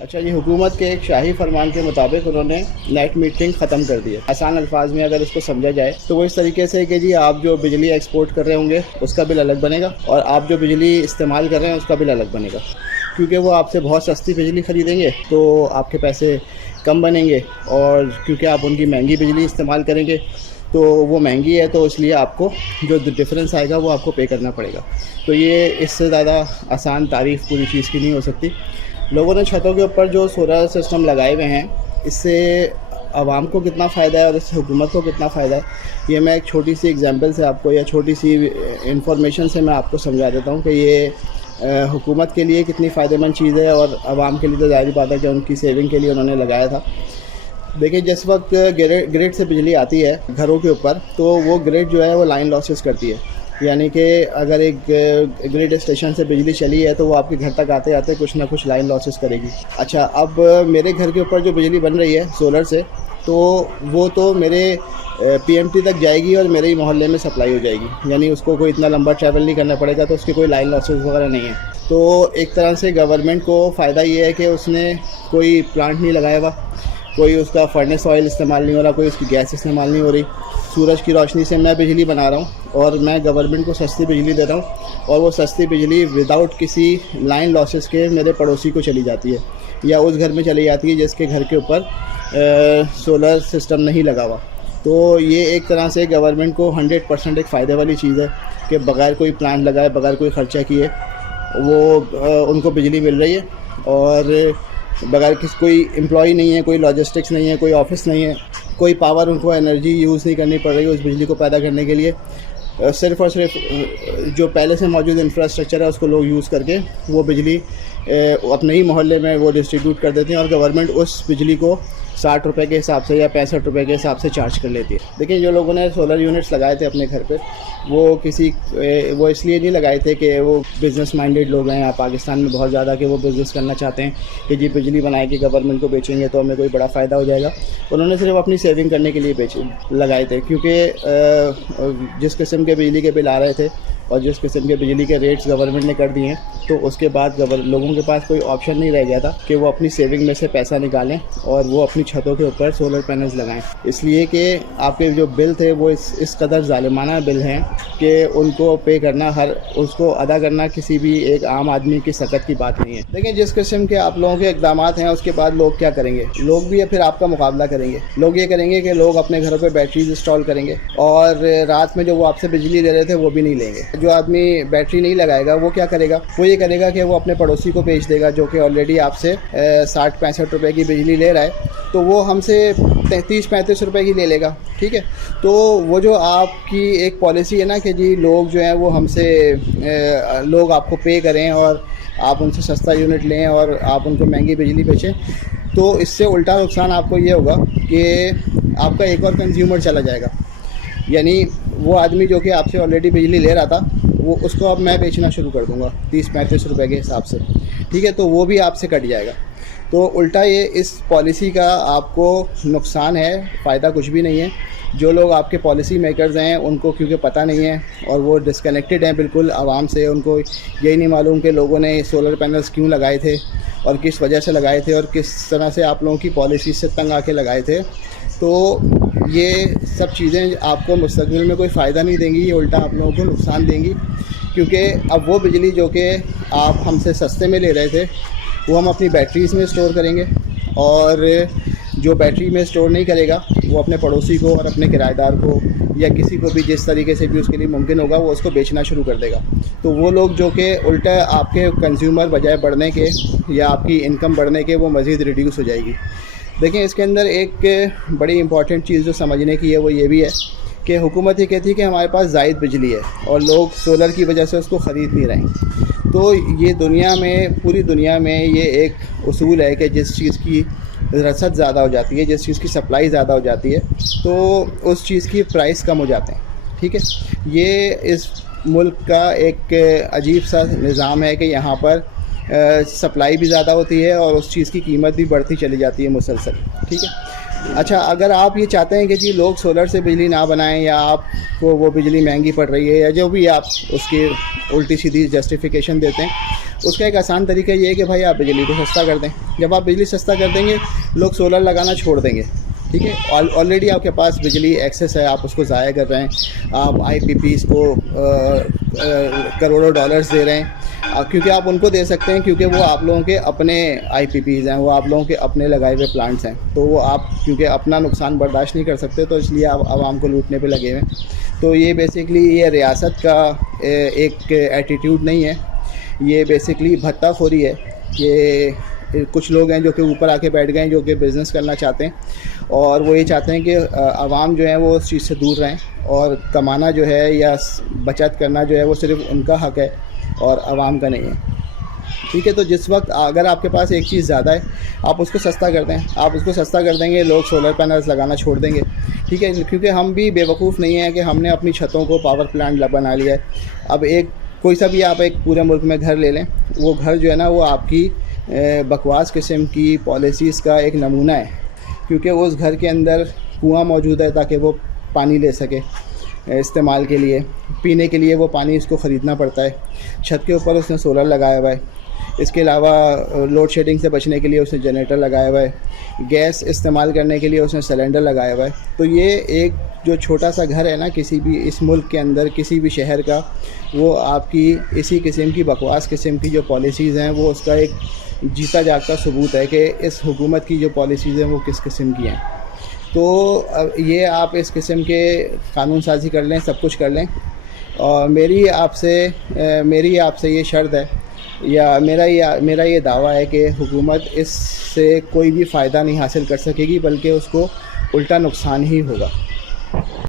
اچھا جی، حکومت کے ایک شاہی فرمان کے مطابق انہوں نے نیٹ میٹرنگ ختم کر دی ہے۔ آسان الفاظ میں اگر اس کو سمجھا جائے تو وہ اس طریقے سے کہ جی آپ جو بجلی ایکسپورٹ کر رہے ہوں گے اس کا بل الگ بنے گا، اور آپ جو بجلی استعمال کر رہے ہیں اس کا بل الگ بنے گا، کیونکہ وہ آپ سے بہت سستی بجلی خریدیں گے تو آپ کے پیسے کم بنیں گے، اور کیونکہ آپ ان کی مہنگی بجلی استعمال کریں گے تو وہ مہنگی ہے، تو اس لیے آپ کو جو ڈفرینس آئے گا وہ آپ کو پے کرنا پڑے گا۔ تو یہ اس سے زیادہ آسان تعریف پوری چیز کی نہیں ہو سکتی۔ لوگوں نے چھتوں کے اوپر جو سولر سسٹم لگائے ہوئے ہیں، اس سے عوام کو کتنا فائدہ ہے اور اس سے حکومت کو کتنا فائدہ ہے، یہ میں ایک چھوٹی سی ایگزامپل سے آپ کو یا چھوٹی سی انفارمیشن سے میں آپ کو سمجھا دیتا ہوں کہ یہ حکومت کے لیے کتنی فائدہ مند چیز ہے، اور عوام کے لیے تو ظاہری بات ہے کہ ان کی سیونگ کے لیے انہوں نے لگایا تھا۔ دیکھیں، جس وقت گرڈ سے بجلی آتی ہے گھروں کے اوپر تو وہ گرڈ جو ہے وہ لائن لاسز کرتی ہے، یعنی کہ اگر ایک گرڈ اسٹیشن سے بجلی چلی ہے تو وہ آپ کے گھر تک آتے آتے کچھ نہ کچھ لائن لاسز کرے گی۔ اچھا، اب میرے گھر کے اوپر جو بجلی بن رہی ہے سولر سے، تو وہ تو میرے پی ایم ٹی تک جائے گی اور میرے ہی محلے میں سپلائی ہو جائے گی، یعنی اس کو کوئی اتنا لمبا ٹریول نہیں کرنا پڑے گا، تو اس کی کوئی لائن لاسز وغیرہ نہیں ہے۔ تو ایک طرح سے گورنمنٹ کو فائدہ یہ ہے کہ اس نے کوئی پلانٹ نہیں لگایا ہوا، کوئی اس کا فرنس آئل استعمال نہیں ہو رہا، کوئی اس کی گیس استعمال نہیں ہو رہی، سورج کی روشنی سے میں بجلی بنا رہا ہوں اور میں گورنمنٹ کو سستی بجلی دے رہا ہوں، اور وہ سستی بجلی وداؤٹ کسی لائن لاسز کے میرے پڑوسی کو چلی جاتی ہے، یا اس گھر میں چلی جاتی ہے جس کے گھر کے اوپر سولر سسٹم نہیں لگا ہوا۔ تو یہ ایک طرح سے گورنمنٹ کو 100% ایک فائدے والی چیز ہے کہ بغیر کوئی پلانٹ لگائے، بغیر کوئی خرچہ کیے وہ ان کو بجلی مل رہی ہے، اور بغیر کوئی امپلائی نہیں ہے، کوئی لاجسٹکس نہیں ہے، کوئی آفس نہیں ہے، کوئی پاور ان کو انرجی یوز نہیں کرنی پڑ رہی ہے اس بجلی کو پیدا کرنے کے لیے، صرف اور صرف جو پہلے سے موجود انفراسٹرکچر ہے اس کو لوگ یوز کر کے وہ بجلی اپنے ہی محلے میں وہ ڈسٹریبیوٹ کر دیتے ہیں، اور گورنمنٹ اس بجلی کو 60 روپے کے حساب سے یا 65 روپے کے حساب سے چارج کر لیتی ہے۔ دیکھیں، جو لوگوں نے سولر یونٹس لگائے تھے اپنے گھر پہ، وہ اس لیے نہیں لگائے تھے کہ وہ بزنس مائنڈیڈ لوگ ہیں یہاں پاکستان میں بہت زیادہ، کہ وہ بزنس کرنا چاہتے ہیں کہ جی بجلی بنائے کے گورنمنٹ کو بیچیں گے تو ہمیں کوئی بڑا فائدہ ہو جائے گا۔ انہوں نے صرف اپنی سیونگ کرنے کے لیے لگائے تھے، کیونکہ جس قسم کے بجلی کے بل آ رہے تھے اور جس قسم کے بجلی کے ریٹس گورنمنٹ نے کر دیے ہیں، تو اس کے بعد لوگوں کے پاس کوئی آپشن نہیں رہ گیا تھا کہ وہ اپنی سیونگ میں سے پیسہ نکالیں اور وہ اپنی چھتوں کے اوپر سولر پینلز لگائیں، اس لیے کہ آپ کے جو بل تھے وہ اس قدر ظالمانہ بل ہیں کہ ان کو پے کرنا، اس کو ادا کرنا کسی بھی ایک عام آدمی کی سکت کی بات نہیں ہے۔ دیکھیں، جس قسم کے آپ لوگوں کے اقدامات ہیں اس کے بعد لوگ کیا کریں گے؟ لوگ بھی پھر آپ کا مقابلہ کریں گے۔ لوگ یہ کریں گے کہ لوگ اپنے گھروں پہ بیٹریز انسٹال کریں گے، اور رات میں جو وہ آپ سے بجلی لے رہے تھے وہ بھی نہیں لیں گے۔ جو آدمی بیٹری نہیں لگائے گا وہ کیا کرے گا؟ وہ یہ کرے گا کہ وہ اپنے پڑوسی کو بیچ دے گا جو کہ آلریڈی آپ سے 60-65 روپے کی بجلی لے رہا ہے، تو وہ ہم سے 33-35 روپے کی لے لے گا، ٹھیک ہے؟ تو وہ جو آپ کی ایک پالیسی ہے نا کہ جی لوگ جو ہیں وہ ہم سے لوگ آپ کو پے کریں اور آپ ان سے سستا یونٹ لیں اور آپ ان کو مہنگی بجلی بیچیں، تو اس سے الٹا نقصان آپ کو یہ ہوگا کہ آپ کا ایک اور کنزیومر چلا جائے گا، یعنی وہ آدمی جو کہ آپ سے آلریڈی بجلی لے رہا تھا وہ اس کو اب میں بیچنا شروع کر دوں گا 30-35 روپے کے حساب سے، ٹھیک ہے؟ تو وہ بھی آپ سے کٹ جائے گا۔ تو الٹا یہ اس پالیسی کا آپ کو نقصان ہے، فائدہ کچھ بھی نہیں ہے۔ جو لوگ آپ کے پالیسی میکرز ہیں ان کو کیونکہ پتہ نہیں ہے اور وہ ڈسکنیکٹڈ ہیں بالکل عوام سے، ان کو یہی نہیں معلوم کہ لوگوں نے سولر پینلز کیوں لگائے تھے اور کس وجہ سے لگائے تھے اور کس طرح سے آپ لوگوں کی پالیسی سے تنگ آ کے لگائے تھے، تو یہ سب چیزیں آپ کو مستقبل میں کوئی فائدہ نہیں دیں گی، یہ الٹا آپ لوگوں کو نقصان دیں گی، کیونکہ اب وہ بجلی جو کہ آپ ہم سے سستے میں لے رہے تھے وہ ہم اپنی بیٹریز میں اسٹور کریں گے، اور جو بیٹری میں اسٹور نہیں کرے گا وہ اپنے پڑوسی کو اور اپنے کرایہ دار کو یا کسی کو بھی جس طریقے سے بھی اس کے لیے ممکن ہوگا وہ اس کو بیچنا شروع کر دے گا۔ تو وہ لوگ جو کہ الٹا آپ کے کنزیومر بجائے بڑھنے کے یا آپ کی انکم بڑھنے کے وہ مزید ریڈیوس ہو جائے گی۔ دیکھیں، اس کے اندر ایک بڑی امپورٹنٹ چیز جو سمجھنے کی ہے وہ یہ بھی ہے کہ حکومت یہ کہتی ہے کہ ہمارے پاس زائد بجلی ہے اور لوگ سولر کی وجہ سے اس کو خرید نہیں رہے ہیں۔ تو یہ دنیا میں، پوری دنیا میں یہ ایک اصول ہے کہ جس چیز کی رسد زیادہ ہو جاتی ہے، جس چیز کی سپلائی زیادہ ہو جاتی ہے تو اس چیز کی پرائس کم ہو جاتے ہیں، ٹھیک ہے؟ یہ اس ملک کا ایک عجیب سا نظام ہے کہ یہاں پر سپلائی بھی زیادہ ہوتی ہے اور اس چیز کی قیمت بھی بڑھتی چلی جاتی ہے مسلسل، ٹھیک ہے؟ اچھا، اگر آپ یہ چاہتے ہیں کہ جی لوگ سولر سے بجلی نہ بنائیں یا آپ کو وہ بجلی مہنگی پڑ رہی ہے یا جو بھی آپ اس کی الٹی سیدھی جسٹیفیکیشن دیتے ہیں، اس کا ایک آسان طریقہ یہ ہے کہ بھائی آپ بجلی کو سستا کر دیں. جب آپ بجلی سستا کر دیں گے لوگ سولر لگانا چھوڑ دیں گے. ٹھیک ہے, آلریڈی آپ کے پاس بجلی ایکسیس ہے, آپ اس کو ضائع کر رہے ہیں, آپ آئی پی پیز کو کروڑوں ڈالرز دے رہے ہیں, کیونکہ آپ ان کو دے سکتے ہیں کیونکہ وہ آپ لوگوں کے اپنے آئی پی پیز ہیں, وہ آپ لوگوں کے اپنے لگائے ہوئے پلانٹس ہیں, تو وہ آپ کیونکہ اپنا نقصان برداشت نہیں کر سکتے تو اس لیے آپ عوام کو لوٹنے پہ لگے ہوئے ہیں. تو یہ بیسکلی یہ ریاست کا ایک ایٹیٹیوڈ نہیں ہے, یہ بیسکلی بھتہ خوری ہے کہ کچھ لوگ ہیں جو کہ اوپر آ کے بیٹھ گئے ہیں جو کہ بزنس کرنا چاہتے ہیں, اور وہ یہ چاہتے ہیں کہ عوام جو ہیں وہ اس چیز سے دور رہیں, اور کمانا جو ہے یا بچت کرنا جو ہے وہ صرف ان کا حق ہے اور عوام کا نہیں ہے. ٹھیک ہے, تو جس وقت اگر آپ کے پاس ایک چیز زیادہ ہے آپ اس کو سستا کر دیں, آپ اس کو سستا کر دیں گے لوگ سولر پینلز لگانا چھوڑ دیں گے. ٹھیک ہے, کیونکہ ہم بھی بیوقوف نہیں ہیں کہ ہم نے اپنی چھتوں کو پاور پلانٹ بنا لیا ہے. اب کوئی سا بھی آپ ایک پورے ملک میں گھر لے لیں, وہ گھر جو ہے نا وہ آپ کی بکواس قسم کی پالیسیز کا ایک نمونہ ہے, کیونکہ اس گھر کے اندر کنواں موجود ہے تاکہ وہ پانی لے سکے استعمال کے لیے, پینے کے لیے وہ پانی اس کو خریدنا پڑتا ہے, چھت کے اوپر اس نے سولر لگایا ہوا ہے, اس کے علاوہ لوڈ شیڈنگ سے بچنے کے لیے اس نے جنریٹر لگایا ہوا ہے, گیس استعمال کرنے کے لیے اس نے سلنڈر لگایا ہوا ہے. تو یہ ایک جو چھوٹا سا گھر ہے نا کسی بھی اس ملک کے اندر کسی بھی شہر کا, وہ آپ کی اسی قسم کی بکواس قسم کی جو پالیسیز ہیں وہ اس کا ایک جیتا جاگتا ثبوت ہے کہ اس حکومت کی جو پالیسیز ہیں وہ کس قسم کی ہیں. تو یہ آپ اس قسم کے قانون سازی کر لیں, سب کچھ کر لیں, اور میری آپ سے یہ شرط ہے یا میرا یہ دعویٰ ہے کہ حکومت اس سے کوئی بھی فائدہ نہیں حاصل کر سکے گی بلکہ اس کو الٹا نقصان ہی ہوگا.